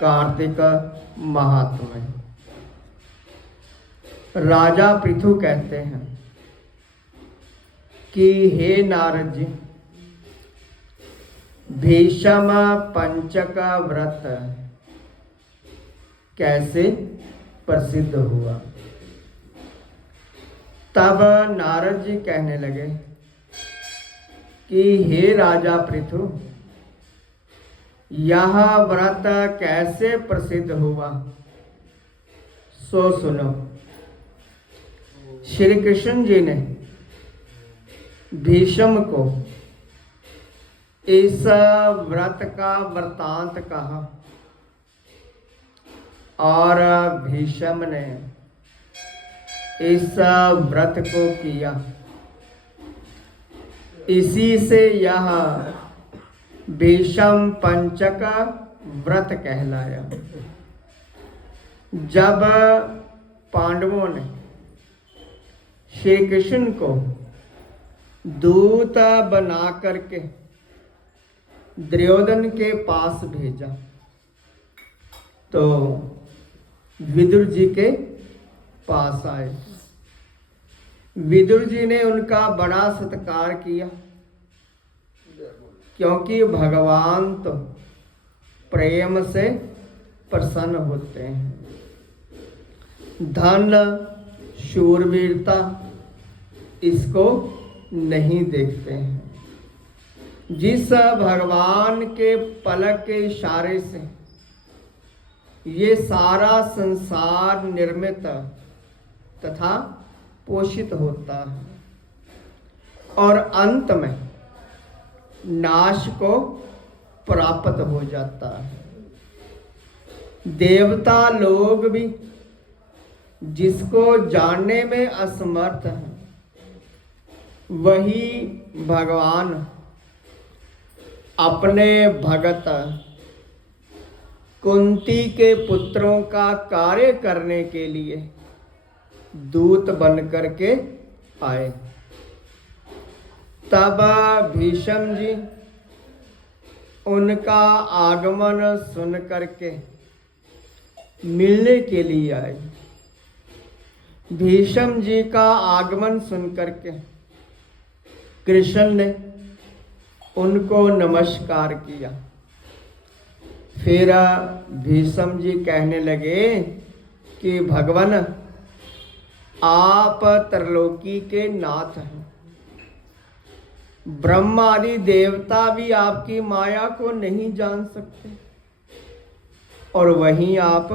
कार्तिक महात्म्य। राजा पृथु कहते हैं कि हे नारद जी, भीष्म पंचक व्रत कैसे प्रसिद्ध हुआ। तब नारद जी कहने लगे कि हे राजा पृथु, यह व्रत कैसे प्रसिद्ध हुआ सो सुनो। श्री कृष्ण जी ने भीष्म को इस व्रत का वृतांत कहा और भीष्म ने इस व्रत को किया। इसी से यह भीष्म पंचक व्रत कहलाया। जब पांडवों ने श्री कृष्ण को दूत बना करके दुर्योधन के पास भेजा तो विदुर जी के पास आए। विदुर जी ने उनका बड़ा सत्कार किया, क्योंकि भगवान तो प्रेम से प्रसन्न होते हैं। धन शूरवीरता इसको नहीं देखते हैं। जिस भगवान के पलक के इशारे से ये सारा संसार निर्मित तथा पोषित होता है और अंत में नाश को प्राप्त हो जाता है। देवता लोग भी जिसको जानने में असमर्थ हैं, वही भगवान अपने भगत कुंती के पुत्रों का कार्य करने के लिए दूत बन करके आए। तब भीष्म जी उनका आगमन सुन करके मिलने के लिए आए। भीष्म जी का आगमन सुन करके कृष्ण ने उनको नमस्कार किया। फिर भीष्म जी कहने लगे कि भगवान, आप त्रिलोकी के नाथ हैं। ब्रह्मा आदि देवता भी आपकी माया को नहीं जान सकते, और वहीं आप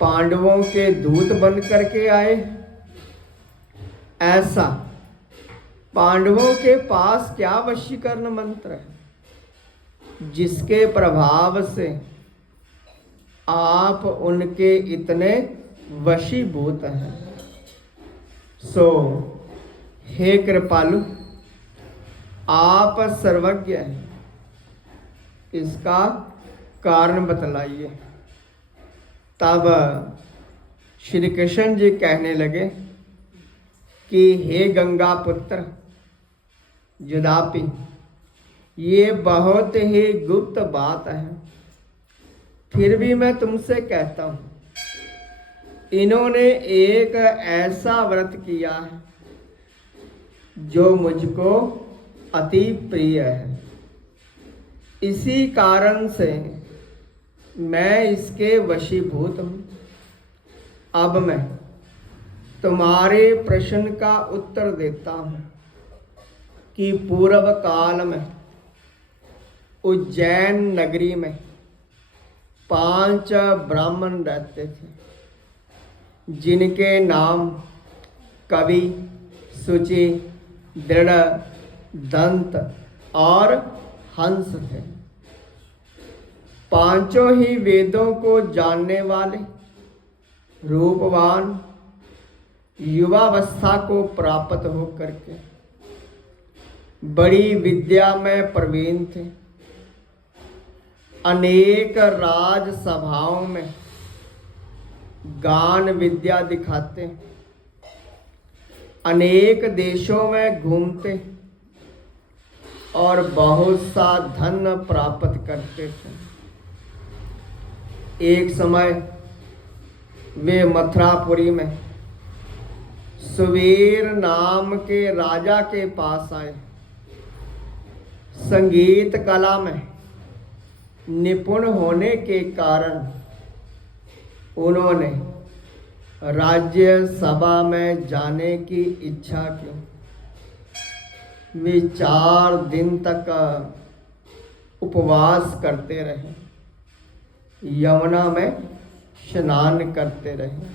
पांडवों के दूत बन करके आए। ऐसा पांडवों के पास क्या वशीकरण मंत्र है जिसके प्रभाव से आप उनके इतने वशीभूत हैं। सो हे कृपालु, आप सर्वज्ञ हैं, इसका कारण बतलाइए। तब श्री कृष्ण जी कहने लगे कि हे गंगा पुत्र युधापि, ये बहुत ही गुप्त बात है, फिर भी मैं तुमसे कहता हूँ। इन्होंने एक ऐसा व्रत किया है जो मुझको अति प्रिय है। इसी कारण से मैं इसके वशीभूत हूँ। अब मैं तुम्हारे प्रश्न का उत्तर देता हूँ कि पूर्व काल में उज्जैन नगरी में 5 ब्राह्मण रहते थे, जिनके नाम कवि, शुचि, दृढ़, दंत और हंस थे। पांचों ही वेदों को जानने वाले, रूपवान, युवावस्था को प्राप्त होकर के बड़ी विद्या में प्रवीण थे। अनेक राजसभाओं में गान विद्या दिखाते, अनेक देशों में घूमते और बहुत सा धन प्राप्त करते थे। एक समय वे मथुरापुरी में सुवीर नाम के राजा के पास आए। संगीत कला में निपुण होने के कारण उन्होंने राज्य सभा में जाने की इच्छा की। वे 4 दिन तक उपवास करते रहे, यमुना में स्नान करते रहे।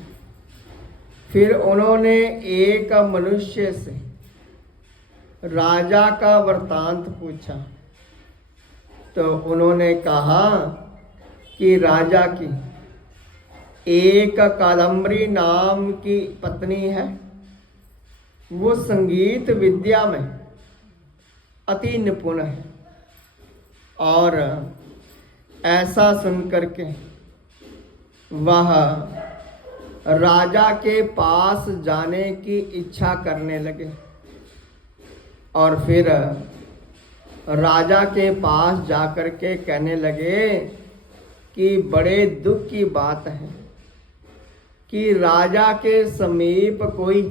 फिर उन्होंने एक मनुष्य से राजा का वृतांत पूछा, तो उन्होंने कहा कि राजा की एक कादम्बरी नाम की पत्नी है। वो संगीत विद्या में अति निपुण है। और ऐसा सुनकर के वह राजा के पास जाने की इच्छा करने लगे। और फिर राजा के पास जाकर के कहने लगे कि बड़े दुख की बात है कि राजा के समीप कोई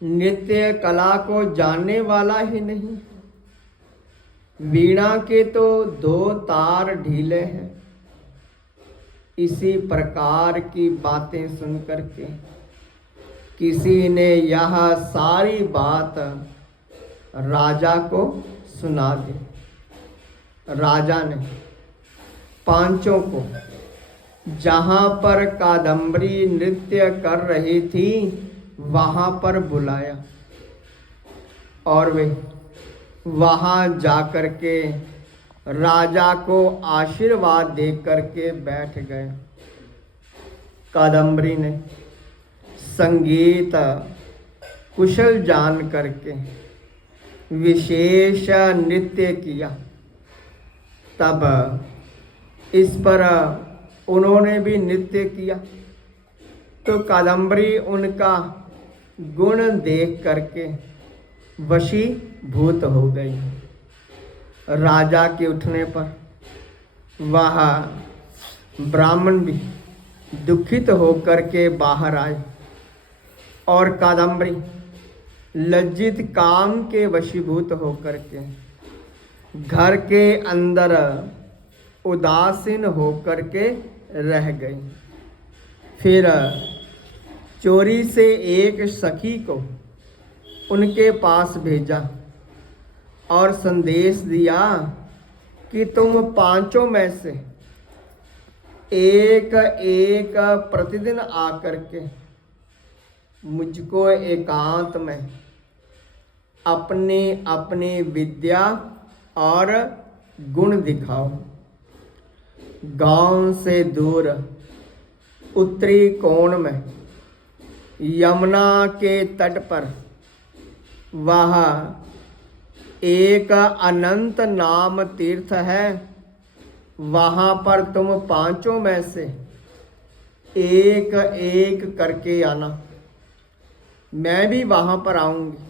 नृत्य कला को जानने वाला ही नहीं। वीणा के तो 2 तार ढीले हैं। इसी प्रकार की बातें सुन करके किसी ने यह सारी बात राजा को सुना दी। राजा ने पांचों को जहां पर कादम्बरी नृत्य कर रही थी वहां पर बुलाया और वे वहां जाकर के राजा को आशीर्वाद दे करके बैठ गए। कादम्बरी ने संगीत कुशल जान करके विशेष नृत्य किया। तब इस पर उन्होंने भी नृत्य किया तो कादम्बरी उनका गुण देख करके वशीभूत हो गई। राजा के उठने पर वह ब्राह्मण भी दुखित होकर के बाहर आए और कादम्बरी लज्जित काम के वशीभूत होकर के घर के अंदर उदासीन होकर के रह गई। फिर चोरी से एक सखी को उनके पास भेजा और संदेश दिया कि तुम पांचों में से एक एक प्रतिदिन आकर के मुझको एकांत में अपनी अपनी विद्या और गुण दिखाओ। गांव से दूर उत्तरी कोण में यमुना के तट पर वह एक अनंत नाम तीर्थ है। वहाँ पर तुम पांचों में से एक एक करके आना। मैं भी वहाँ पर आऊँगी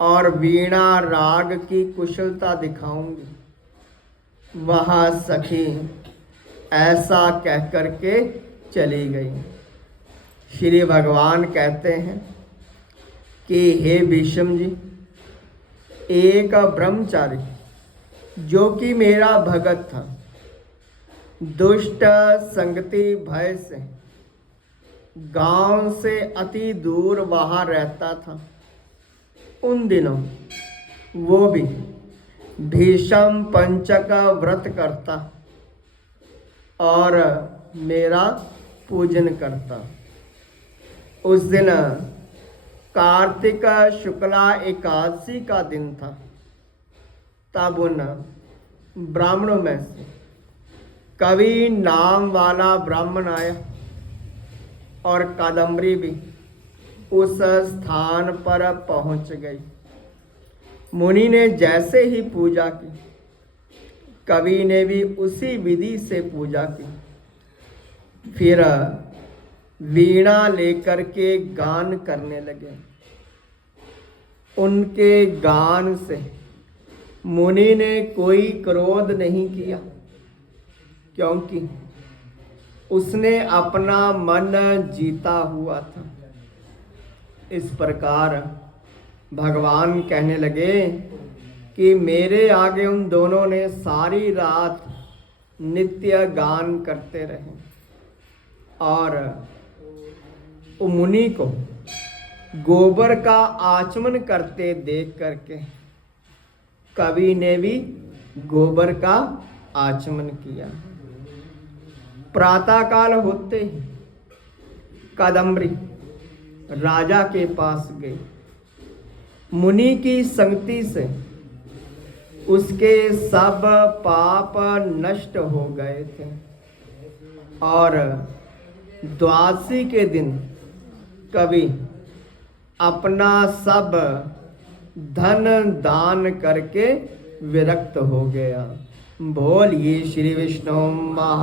और वीणा राग की कुशलता दिखाऊंगी। वह सखी ऐसा कह करके चली गई। श्री भगवान कहते हैं कि हे भीष्म जी, एक ब्रह्मचारी जो कि मेरा भगत था, दुष्ट संगति भय से गांव से अति दूर वहाँ रहता था। उन दिनों वो भी भीष्म पंचक व्रत करता और मेरा पूजन करता। उस दिन कार्तिक शुक्ला एकादशी का दिन था। तब उन ब्राह्मणों में से कवि नाम वाला ब्राह्मण आया और कादम्बरी भी उस स्थान पर पहुंच गई। मुनि ने जैसे ही पूजा की, कवि ने भी उसी विधि से पूजा की। फिर वीणा लेकर के गान करने लगे। उनके गान से मुनि ने कोई क्रोध नहीं किया, क्योंकि उसने अपना मन जीता हुआ था। इस प्रकार भगवान कहने लगे कि मेरे आगे उन दोनों ने सारी रात नित्य गान करते रहे और मुनि को गोबर का आचमन करते देख करके कवि ने भी गोबर का आचमन किया। प्रातःकाल होते ही कादम्बरी राजा के पास गई। मुनि की संगति से उसके सब पाप नष्ट हो गए थे और द्वादशी के दिन कवि अपना सब धन दान करके विरक्त हो गया। बोलिए श्री विष्णु महा